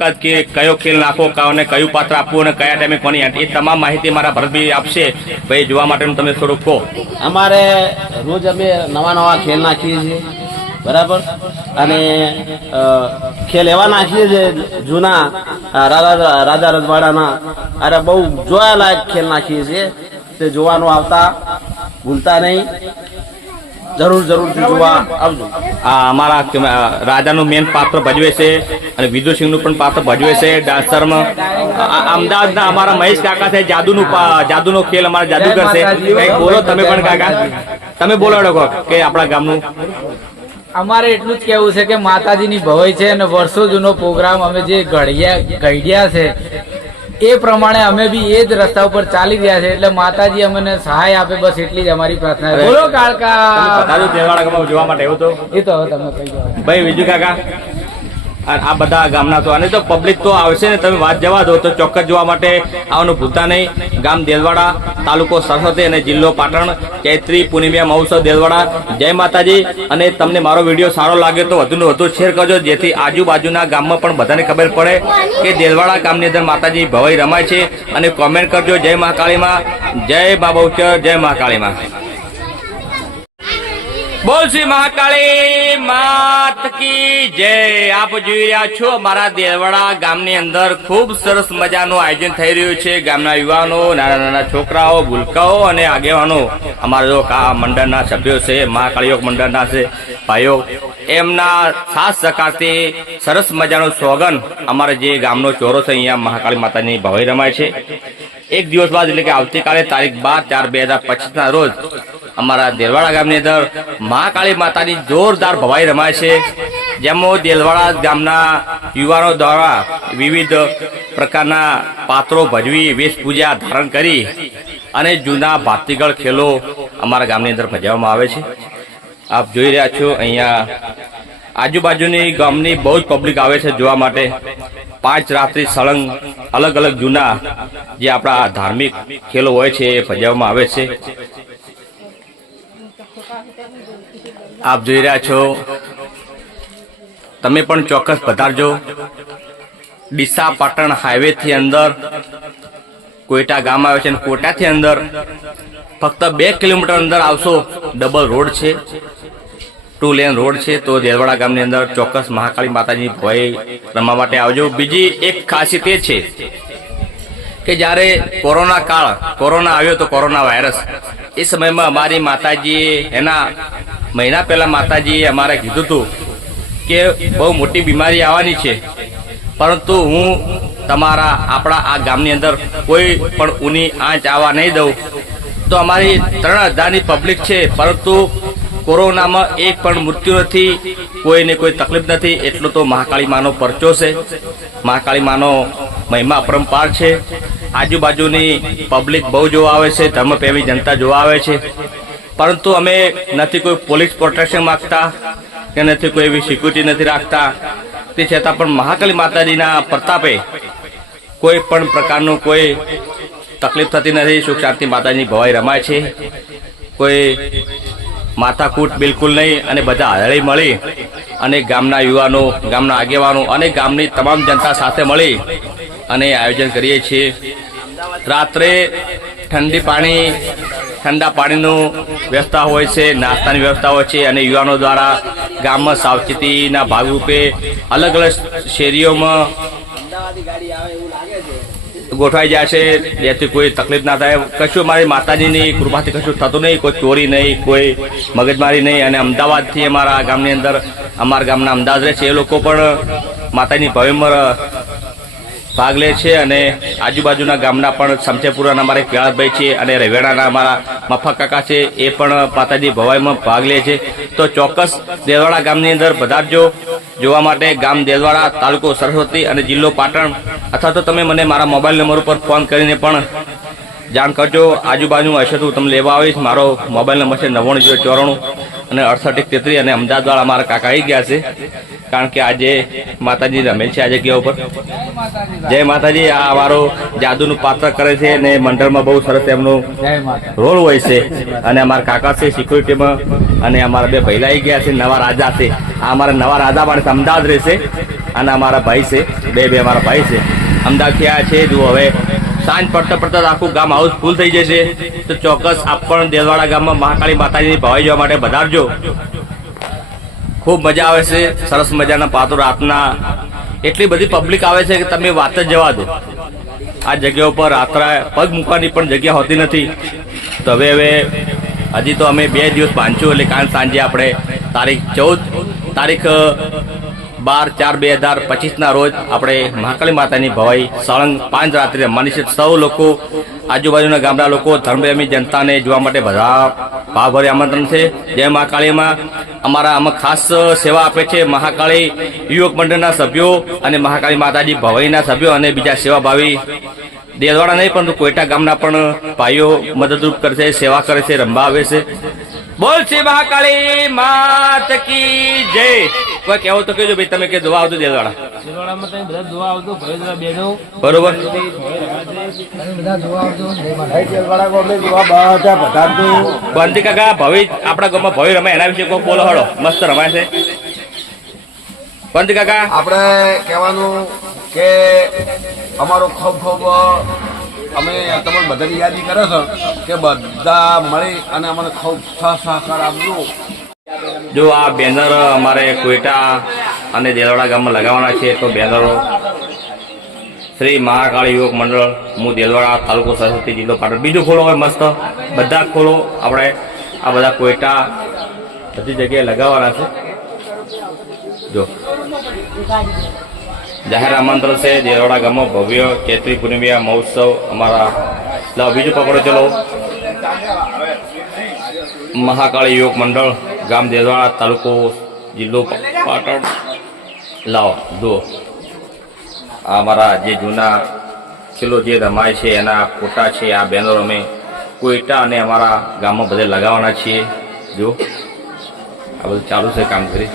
ક- કયો ખેલ નાખો અને કયું પાત્ર આપવું અને કયા ટાઈમે કોની એ તમામ માહિતી મારા ભરતભાઈ આપશે. ભાઈ, જોવા માટેનું તમે થોડુંક કહો. અમારે રોજ અમે નવા નવા ખેલ નાખીએ છીએ, બરાબર? અને ખેલ એવા નાખીએ છીએ જૂના રાજા રજવાડાના, અરે બહુ જોયાલાયક ખેલ નાખીએ છીએ. તે જોવાનું આવતા ભૂલતા નહીં. જરૂર જરૂરથી જોવા આવજો. આ અમારા રાજાનું મેન પાત્ર ભજવે છે અને વિદુસિંહનું પણ પાત્ર ભજવે છે. ડાન્સરમાં અમદાવાદના અમારા મહેશ કાકા છે જાદુનું જાદુનો ખેલ અમારા જાદુગર છે. કંઈક બોલો તમે પણ કાકા. તમે બોલો લોકો કે આપણા ગામનું? અમારે એટલું જ કેવું છે કે માતાજીની ભવાઈ છે અને વર્ષો જૂનો પ્રોગ્રામ અમે જે ઘડિયા ઘડ્યા છે એ પ્રમાણે અમે બી એ જ રસ્તા ઉપર ચાલી રહ્યા છે એટલે માતાજી અમને સહાય આપે બસ એટલી જ અમારી પ્રાર્થના બોલો કાળકા. જોવા માટે એવું તો? એ તો હવે તમે કહી દો ભાઈ બીજું કાકા. આ બધા ગામના તો અને તો પબ્લિક તો આવશે ને, તમે વાત જવા દો તો ચોક્કસ જોવા માટે આવવાનું ભૂલતા નહીં. ગામ દેલવાડા, તાલુકો સરસ્વતી અને જિલ્લો પાટણ, ચૈત્રી પૂર્ણિમા મહોત્સવ દેલવાડા. જય માતાજી. અને તમને મારો વીડિયો સારો લાગે તો વધુને વધુ શેર કરજો, જેથી આજુબાજુના ગામમાં પણ બધાને ખબર પડે કે દેલવાડા ગામની અંદર માતાજી ભવાઈ રમાય છે. અને કોમેન્ટ કરજો, જય મહાકાળીમાં જય બાબા જય મહાકાળીમાં બોલ શ્રી મહાકાળી, માત કી જય. આપ જોઈ રહ્યા છો મારા દેવડા ગામની અંદર ખૂબ સરસ મજાનું આયોજન થઈ રહ્યું છે. ગામના યુવાનો, નાના નાના છોકરાઓ, ભૂલકાઓ અને આગેવાનો, અમારા જો આ મંડળના સભ્યો છે, મહાકાળી યોગ મંડળના છે. ભાઈઓ, એમના સાથ સહકારથી સરસ મજાનું સોગન અમારે જે ગામનો ચોરો છે, અહીંયા મહાકાળી માતાની ભવાઈ રમાય છે. એક દિવસ બાદ એટલે કે આવતીકાલે તારીખ બાર ચાર બે હજાર પચીસના રોજ અમારા દેલવાડા ગામની અંદર મહાકાળી માતાની જોરદાર ભવાઈ રમાય છે. જેમાં દેલવાડા ગામના યુવાનો દ્વારા વિવિધ પ્રકારના પાત્રો ભજવી વેશપૂજા ધારણ કરી અને જૂના ભાતીગળ ખેલો અમારા ગામની અંદર ભજવવામાં આવે છે. આપ જોઈ રહ્યા છો, અહીંયા આજુબાજુની ગામની બહુ જ પબ્લિક આવે છે જોવા માટે. પાંચ રાત્રિ સળંગ અલગ અલગ જૂના જે આપણા ધાર્મિક ખેલો હોય છે, એ ભજવવામાં આવે છે. આપ જોઈ રહ્યા છો. તમે પણ ચોક્કસ પધારજો. ડીસા પાટણ હાઈવે થી અંદર કોઈટા ગામ આવે છે અને કોટાથી અંદર ફક્ત બે કિલોમીટર અંદર આવશો, ડબલ રોડ છે. ટુ લેન રોડ છે, તો દેલવાડા ગામની અંદર ચોક્કસ મહાકાળી માતાજી ભય રમવા માટે આવજો. બીજી એક ખાસિયત એ છે કે જ્યારે કોરોના કાળ, કોરોના આવ્યો તો કોરોના વાયરસ. એ સમયમાં અમારી માતાજીએ એના મહિના પહેલા માતાજીએ અમારે કીધું હતું કે બહુ મોટી બીમારી આવવાની છે. પરંતુ હું તમારા આપણા આ ગામની અંદર કોઈ પણ ઊની આંચ આવવા નહીં દઉં. તો અમારી ત્રણ હજારની પબ્લિક છે, પરંતુ કોરોનામાં એક પણ મૃત્યુ નથી, કોઈને કોઈ તકલીફ નથી, એટલો તો મહાકાળી માનો પરચો છે. મહાકાળી માનો મહિમા અપરંપાર છે. આજુબાજુની પબ્લિક બહુ જોવા આવે છે, ધર્મપ્રેમી જનતા જોવા આવે છે. પરંતુ અમે નથી કોઈ પોલીસ પ્રોટેક્શન માંગતા કે નથી કોઈ એવી સિક્યુરિટી નથી રાખતા. તે છતાં પણ મહાકાળી માતાજીના પ્રતાપે કોઈ પણ પ્રકારનું કોઈ તકલીફ થતી નથી. સુખ શાંતિ માતાજીની ભવાઈ રમાય છે. કોઈ માથાકૂટ બિલકુલ નહીં અને બધા હળી મળી અને ગામના યુવાનો, ગામના આગેવાનો અને ગામની તમામ જનતા સાથે મળી અને આયોજન કરીએ છીએ. રાત્રે ઠંડી પાણી ઠંડા પાણીનું વ્યવસ્થા હોય છે, નાસ્તાની વ્યવસ્થા હોય છે અને યુવાનો દ્વારા ગામમાં સાવચેતીના ભાગરૂપે અલગ અલગ શેરીઓમાં ગોઠવાઈ જાય છે. જેથી કોઈ તકલીફ ના થાય. કશું મારી માતાજીની કૃપાથી કશું થતું નહીં. કોઈ ચોરી નહીં, કોઈ મગજમારી નહીં. અને અમદાવાદથી અમારા ગામની અંદર, અમારા ગામના અમદાવાદ રહે છે. એ લોકો પણ માતાજીની ભવ્યમાં ભાગ લે છે અને આજુબાજુના ગામના પણ સમચેપુરાના અમારે કેળાભાઈ છે અને રવેડાના અમારા મફા કાકા છે, એ પણ માતાજી ભવાઈમાં ભાગ લે છે. તો ચોક્કસ દેલવાડા ગામની અંદર પધારજો જોવા માટે ગામ દેલવાડા તાલુકો સરસ્વતી અને જિલ્લો પાટણ, અથવા તો તમે મને મારા મોબાઈલ નંબર ઉપર ફોન કરીને પણ જાણ કરજો. આજુબાજુ હશે તો તમને લેવા આવીશ. મારો મોબાઈલ નંબર છે નવ્વાણું જીરો અને અડસઠ એક તેત્રીસ અને અમદાવાદ વાળા અમારા કાકા આવી ગયા છે. કારણ કે આજે માતાજી રમે છે આજે જગ્યા ઉપર. જય માતાજી આ અમારો જાદુનું પાત્ર કરે છે અને મંડળમાં બહુ સરસ એમનો રોલ હોય છે. અને અમારા કાકા છે સિક્યુરિટીમાં અને અમારા બે ભૈલાઈ ગયા છે નવા રાજા છે. આ અમારા નવા રાજા માટે અમદાવાદ રહેશે. અને અમારા ભાઈ છે બે બે અમારા ભાઈ છે. અમદાવાદથી આ છે જો હવે. સાંજ પડતા પડતા આખું ગામ હાઉસ ફૂલ થઈ જશે. તો ચોક્કસ આપ પણ દેલવાડા ગામમાં મહાકાળી માતાજીની ભવાઈ જવા માટે વધારજો ખૂબ મજા આવે છે, સરસ મજાના પાત્રો રાતના. એટલી બધી પબ્લિક આવે છે કે તમે વાત જ જવા દો. આ જગ્યા ઉપર રાત્રા પગ મૂકવાની પણ જગ્યા હોતી નથી. તો હવે હવે, હજી તો અમે બે દિવસ બાંધશું એટલે કાલ સાંજે આપણે તારીખ ચૌદ, તારીખ બાર, ચાર, બે હજાર પચીસના રોજ આપણે મહાકાળી માતાની ભવાઈ સળંગ પાંચ રાત્રે રમવાની છે સૌ લોકો, આજુબાજુના ગામડા લોકો, ધર્મપ્રેમી જનતાને જોવા માટે બધા ભાવભરી આમંત્રણ છે. જય મહાકાળીમાં અમારા આમાં ખાસ સેવા આપે છે મહાકાળી યુવક મંડળના સભ્યો અને મહાકાળી માતાજી ભવાઈના સભ્યો અને બીજા સેવાભાવી. દેલવાડા નહીં, પરંતુ કોઈટા ગામના પણ ભાઈઓ મદદરૂપ કરે છે, સેવા કરે છે, રંભા આવે છે. બોલ શ્રી મહાકાળી માત કી જય. કોઈ કેવો તો કહેજો ભાઈ તમે કે દવા આવતો દેલવાડા શિરવાડામાં તમે બધા જોવા આવતો ભરેન્દ્ર બેનો બરોબર. બંધી કાકા ભવિ આપણા ગામમાં ભવિ રમે એના વિશે કોઈ બોલો હળો. મસ્ત રમાય છે. બંધી કાકા. આપણે કહેવાનું કે અમારો ખૂબ ખૂબ અમે તમને બધાની યાદી કરે છો કે બધા મળી અને અમને ખૂબ સહ સહકાર આપજો. જો આ બેનર અમારે કોઈટા અને દેલવાડા ગામમાં લગાવવાના છે, તો બેનરો શ્રી મહાકાળી યુવક મંડળ, હું દેલવાડા તાલુકો સરસ્વતી જિલ્લો પાટણ. બીજું ખોલો હોય મસ્ત, બધા ખોલો આપણે આ બધા કોઈટા બધી જગ્યાએ લગાવવાના છે. જો. જાહેર આમંત્રણ છે, દેલવાડા ગામમાં ભવ્ય ચૈત્રી પૂર્ણિમા મહોત્સવ અમારા. લાવ, બીજું પકડો, ચલો. મહાકાળી યુવક મંડળ. ગામ દેલવાડા તાલુકો જિલ્લો પાટણ. લાવો દો આ અમારા જે જૂના ખેલો જે રમાય છે, એના ફોટા છે, આ બેનરો અમે કોઈટા અને અમારા ગામમાં બધે લગાવવાના છીએ. જો આ બધું ચાલુ છે, કામ કરી.